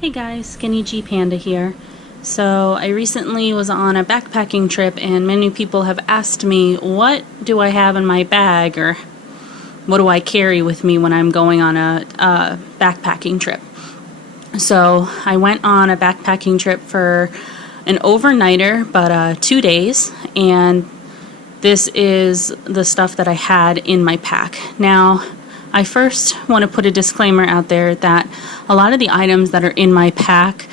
Hey guys, SkinnyGPanda here. So I recently was on a backpacking trip and many people have asked me what do I have in my bag or what do I carry with me when I'm going on a backpacking trip. So I went on a backpacking trip for an overnighter, but 2 days, and this is the stuff that I had in my pack. Now, I first want to put a disclaimer out there that a lot of the items that are in my pack,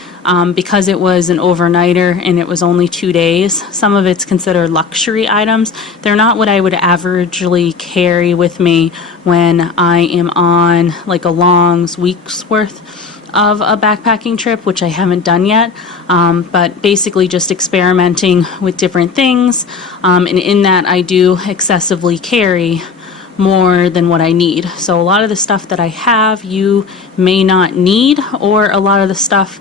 because it was an overnighter and it was only 2 days, some of it's considered luxury items. They're not what I would averagely carry with me when I am on like a long week's worth of a backpacking trip, which I haven't done yet, but basically just experimenting with different things, and in that I do excessively carry more than what I need. So a lot of the stuff that I have you may not need, or a lot of the stuff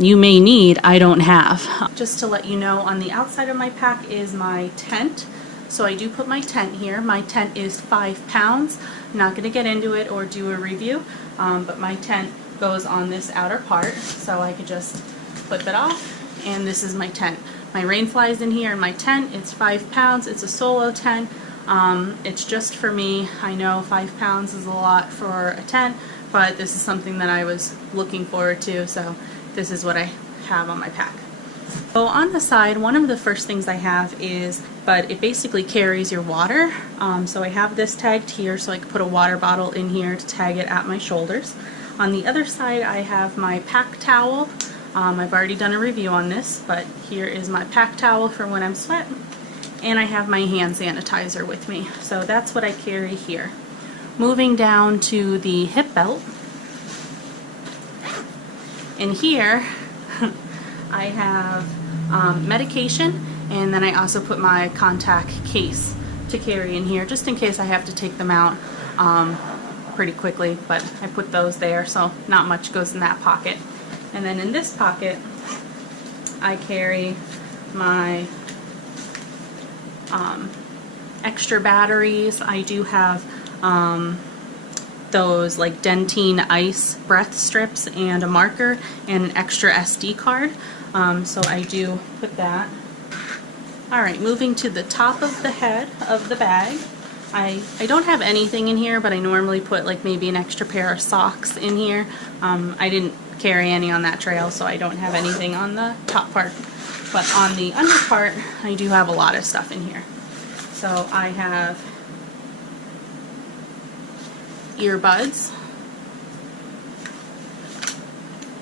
you may need I don't have. Just to let you know, on the outside of my pack is my tent. So I do put my tent here. My tent is 5 pounds. I'm not going to get into it or do a review, but my tent goes on this outer part, so I could just flip it off, and this is my tent. My rain flies in here in my tent. It's 5 pounds. It's a solo tent. It's just for me. I know 5 pounds is a lot for a tent, but this is something that I was looking forward to, so this is what I have on my pack. So on the side, one of the first things I have is, but it basically carries your water. So I have this tagged here so I can put a water bottle in here to tag it at my shoulders. On the other side I have my pack towel. I've already done a review on this, but here is my pack towel for when I'm sweating. And I have my hand sanitizer with me. So that's what I carry here. Moving down to the hip belt. And here I have medication, and then I also put my contact case to carry in here just in case I have to take them out pretty quickly, but I put those there so not much goes in that pocket. And then in this pocket I carry my extra batteries. I do have those like Dentine ice breath strips and a marker and an extra SD card, so I do put that. Alright, moving to the top of the head of the bag. I don't have anything in here, but I normally put like maybe an extra pair of socks in here. I didn't carry any on that trail, so I don't have anything on the top part. But on the under part, I do have a lot of stuff in here. So I have earbuds,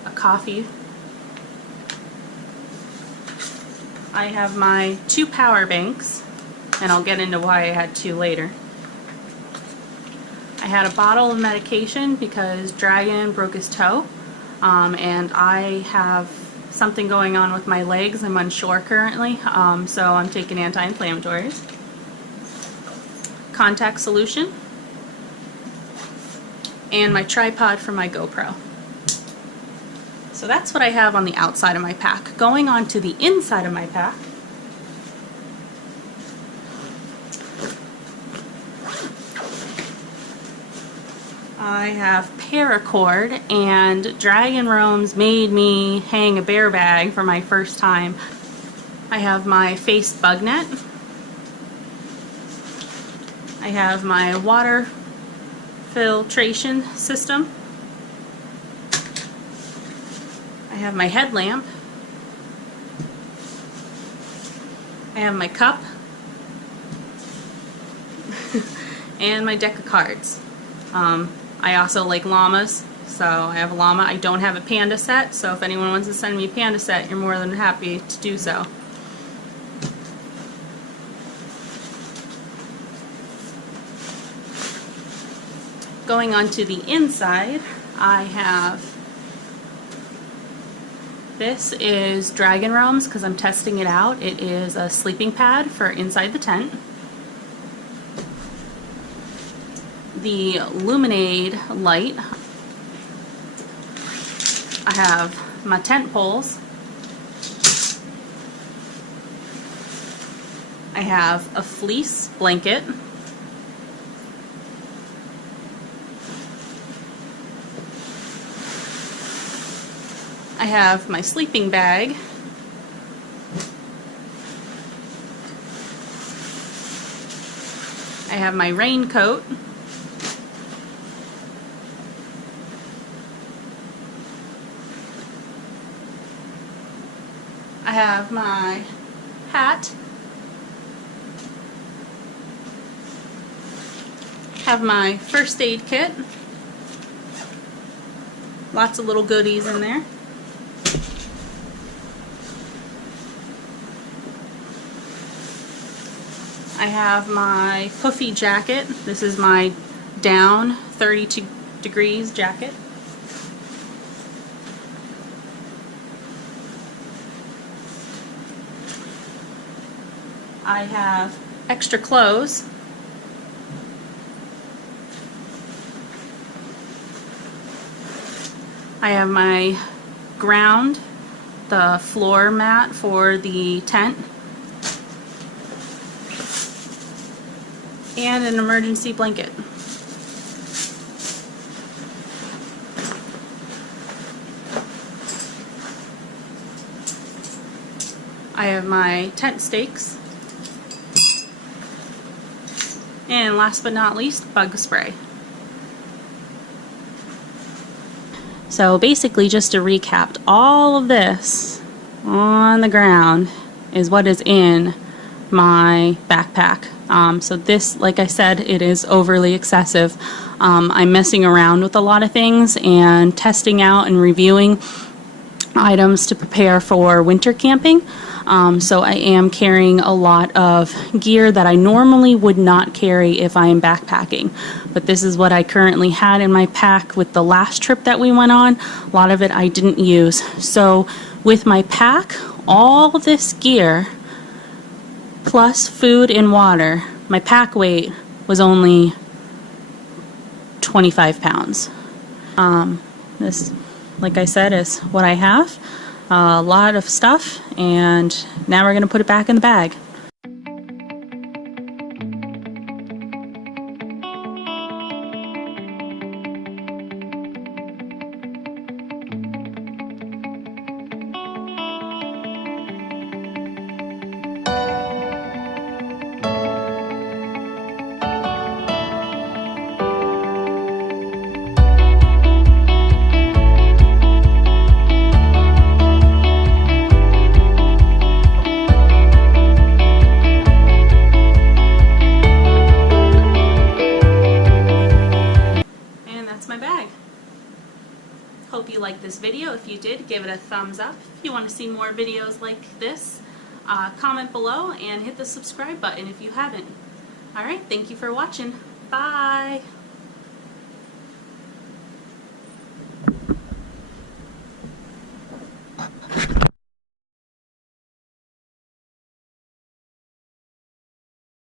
a coffee. I have my 2 power banks, and I'll get into why I had 2 later. I had a bottle of medication because Dragon broke his toe, and I have something going on with my legs. I'm unsure currently, so I'm taking anti-inflammatories. Contact solution, and my tripod for my GoPro. So that's what I have on the outside of my pack. Going on to the inside of my pack, I have paracord, and Dragon Roams made me hang a bear bag for my first time. I have my face bug net. I have my water filtration system. I have my headlamp. I have my cup. And my deck of cards. I also like llamas, so I have a llama. I don't have a panda set, so if anyone wants to send me a panda set, you're more than happy to do so. Going on to the inside, I have, this is Dragon Roams because I'm testing it out. It is a sleeping pad for inside the tent. The Luminade light. I have my tent poles. I have a fleece blanket. I have my sleeping bag. I have my raincoat. I have my hat. Have my first aid kit. Lots of little goodies in there. I have my Puffy jacket. This is my down 32 degrees jacket. I have extra clothes. I have my ground, the floor mat for the tent, and an emergency blanket. I have my tent stakes. And last but not least, bug spray. So basically, just to recap, all of this on the ground is what is in my backpack. So this, like I said, it is overly excessive. I'm messing around with a lot of things and testing out and reviewing items to prepare for winter camping. So I am carrying a lot of gear that I normally would not carry if I am backpacking. But this is what I currently had in my pack with the last trip that we went on. A lot of it I didn't use. So with my pack, all of this gear, plus food and water, my pack weight was only 25 pounds. This, like I said, is what I have. A lot of stuff, and now we're going to put it back in the bag. My bag. Hope you liked this video. If you did, give it a thumbs up. If you want to see more videos like this, comment below and hit the subscribe button if you haven't. Alright, thank you for watching. Bye!